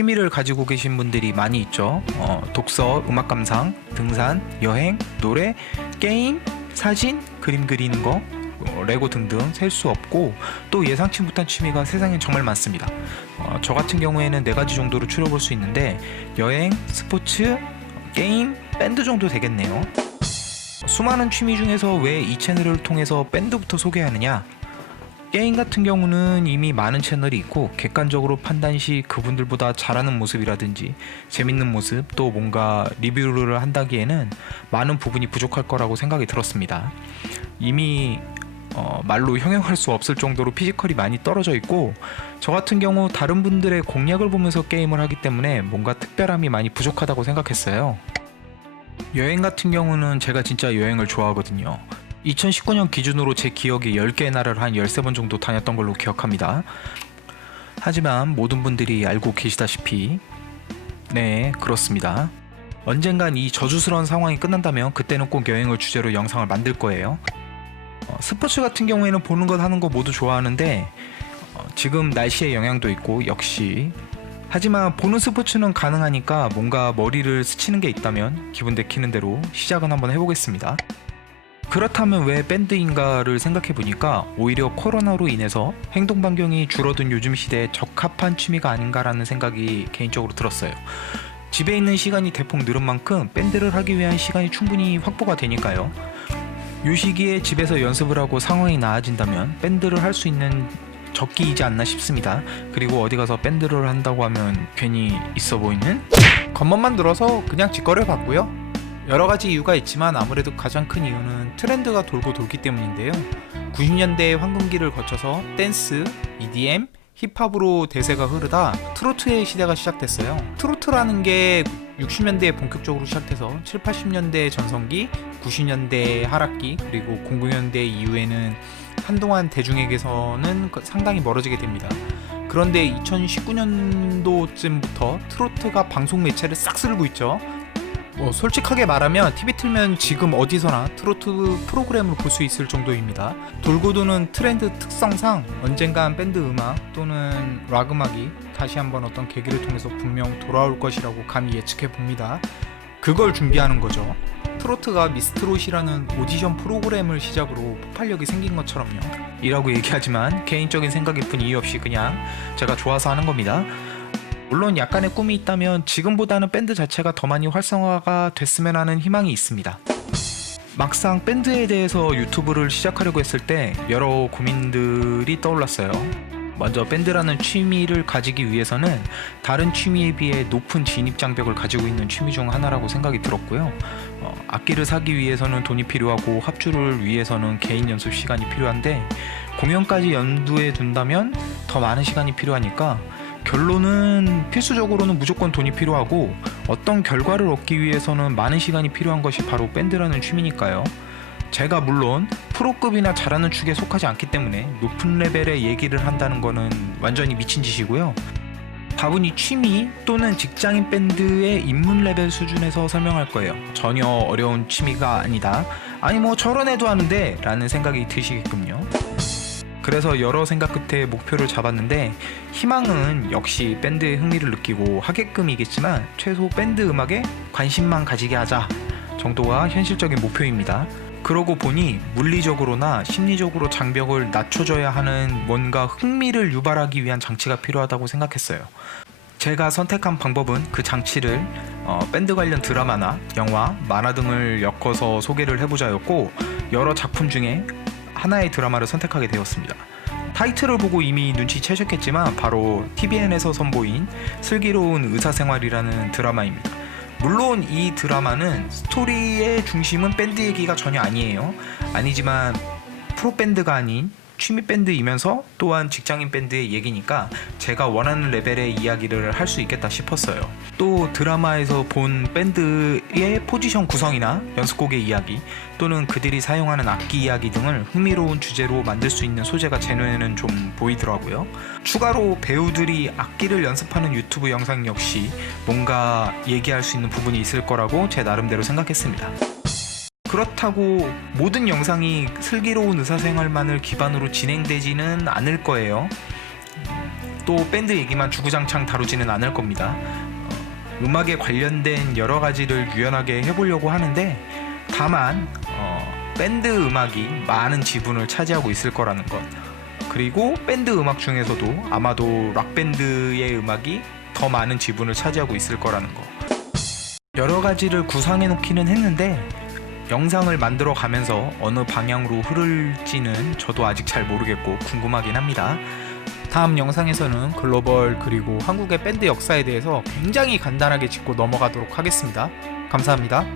취미를 가지고 계신 분들이 많이 있죠. 독서, 음악 감상, 등산, 여행, 노래, 게임, 사진, 그림 그리는 거, 레고 등등 셀 수 없고, 또 예상치 못한 취미가 세상엔 정말 많습니다. 저 같은 경우에는 4가지 정도로 추려볼 수 있는데, 여행, 스포츠, 게임, 밴드 정도 되겠네요. 수많은 취미 중에서 왜 이 채널을 통해서 밴드부터 소개하느냐? 게임 같은 경우는 이미 많은 채널이 있고, 객관적으로 판단 시 그분들보다 잘하는 모습이라든지 재밌는 모습, 또 뭔가 리뷰를 한다기에는 많은 부분이 부족할 거라고 생각이 들었습니다. 이미 말로 형용할 수 없을 정도로 피지컬이 많이 떨어져 있고, 저 같은 경우 다른 분들의 공략을 보면서 게임을 하기 때문에 뭔가 특별함이 많이 부족하다고 생각했어요. 여행 같은 경우는 제가 진짜 여행을 좋아하거든요. 2019년 기준으로 제 기억에 10개의 나라를 한 13번 정도 다녔던 걸로 기억합니다. 하지만 모든 분들이 알고 계시다시피, 네, 그렇습니다. 언젠간 이 저주스러운 상황이 끝난다면 그때는 꼭 여행을 주제로 영상을 만들 거예요. 스포츠 같은 경우에는 보는 것 하는 거 모두 좋아하는데, 지금 날씨의 영향도 있고 역시, 하지만 보는 스포츠는 가능하니까 뭔가 머리를 스치는 게 있다면 기분 내키는 대로 시작은 한번 해보겠습니다. 그렇다면 왜 밴드인가를 생각해보니까 오히려 코로나로 인해서 행동 반경이 줄어든 요즘 시대에 적합한 취미가 아닌가라는 생각이 개인적으로 들었어요. 집에 있는 시간이 대폭 늘은 만큼 밴드를 하기 위한 시간이 충분히 확보가 되니까요. 이 시기에 집에서 연습을 하고 상황이 나아진다면 밴드를 할 수 있는 적기이지 않나 싶습니다. 그리고 어디 가서 밴드를 한다고 하면 괜히 있어 보이는? 겉멋만 들어서 그냥 직거래 받고요. 여러가지 이유가 있지만 아무래도 가장 큰 이유는 트렌드가 돌고 돌기 때문인데요. 90년대의 황금기를 거쳐서 댄스, EDM, 힙합으로 대세가 흐르다 트로트의 시대가 시작됐어요. 트로트라는 게 60년대에 본격적으로 시작돼서 7, 80년대의 전성기, 90년대의 하락기, 그리고 00년대 이후에는 한동안 대중에게서는 상당히 멀어지게 됩니다. 그런데 2019년도쯤부터 트로트가 방송 매체를 싹 쓸고 있죠. 솔직하게 말하면 TV 틀면 지금 어디서나 트로트 프로그램을 볼 수 있을 정도입니다. 돌고 도는 트렌드 특성상 언젠간 밴드 음악 또는 락 음악이 다시 한번 어떤 계기를 통해서 분명 돌아올 것이라고 감히 예측해 봅니다. 그걸 준비하는 거죠. 트로트가 미스트롯이라는 오디션 프로그램을 시작으로 폭발력이 생긴 것처럼요. 이라고 얘기하지만 개인적인 생각일 뿐 이유 없이 그냥 제가 좋아서 하는 겁니다. 물론 약간의 꿈이 있다면 지금보다는 밴드 자체가 더 많이 활성화가 됐으면 하는 희망이 있습니다. 막상 밴드에 대해서 유튜브를 시작하려고 했을 때 여러 고민들이 떠올랐어요. 먼저 밴드라는 취미를 가지기 위해서는 다른 취미에 비해 높은 진입 장벽을 가지고 있는 취미 중 하나라고 생각이 들었고요. 악기를 사기 위해서는 돈이 필요하고 합주를 위해서는 개인 연습 시간이 필요한데, 공연까지 염두에 둔다면 더 많은 시간이 필요하니까 결론은 필수적으로는 무조건 돈이 필요하고, 어떤 결과를 얻기 위해서는 많은 시간이 필요한 것이 바로 밴드라는 취미니까요. 제가 물론 프로급이나 잘하는 축에 속하지 않기 때문에 높은 레벨의 얘기를 한다는 거는 완전히 미친 짓이고요. 다분히 취미 또는 직장인 밴드의 입문 레벨 수준에서 설명할 거예요. 전혀 어려운 취미가 아니다, 아니 뭐 저런 애도 하는데 라는 생각이 드시게끔요. 그래서 여러 생각 끝에 목표를 잡았는데, 희망은 역시 밴드에 흥미를 느끼고 하게끔이겠지만 최소 밴드 음악에 관심만 가지게 하자 정도가 현실적인 목표입니다. 그러고 보니 물리적으로나 심리적으로 장벽을 낮춰줘야 하는 뭔가 흥미를 유발하기 위한 장치가 필요하다고 생각했어요. 제가 선택한 방법은 그 장치를 밴드 관련 드라마나 영화, 만화 등을 엮어서 소개를 해보자였고, 여러 작품 중에 하나의 드라마를 선택하게 되었습니다. 타이틀을 보고 이미 눈치채셨겠지만 바로 TVN에서 선보인 슬기로운 의사생활이라는 드라마입니다. 물론 이 드라마는 스토리의 중심은 밴드 얘기가 전혀 아니에요. 아니지만 프로밴드가 아닌 취미 밴드이면서 또한 직장인 밴드의 얘기니까 제가 원하는 레벨의 이야기를 할 수 있겠다 싶었어요. 또 드라마에서 본 밴드의 포지션 구성이나 연습곡의 이야기 또는 그들이 사용하는 악기 이야기 등을 흥미로운 주제로 만들 수 있는 소재가 제 눈에는 좀 보이더라고요. 추가로 배우들이 악기를 연습하는 유튜브 영상 역시 뭔가 얘기할 수 있는 부분이 있을 거라고 제 나름대로 생각했습니다. 그렇다고 모든 영상이 슬기로운 의사생활만을 기반으로 진행되지는 않을 거예요. 또 밴드 얘기만 주구장창 다루지는 않을 겁니다. 음악에 관련된 여러 가지를 유연하게 해보려고 하는데, 다만 밴드 음악이 많은 지분을 차지하고 있을 거라는 것, 그리고 밴드 음악 중에서도 아마도 락밴드의 음악이 더 많은 지분을 차지하고 있을 거라는 것, 여러 가지를 구상해 놓기는 했는데 영상을 만들어 가면서 어느 방향으로 흐를지는 저도 아직 잘 모르겠고 궁금하긴 합니다. 다음 영상에서는 글로벌 그리고 한국의 밴드 역사에 대해서 굉장히 간단하게 짚고 넘어가도록 하겠습니다. 감사합니다.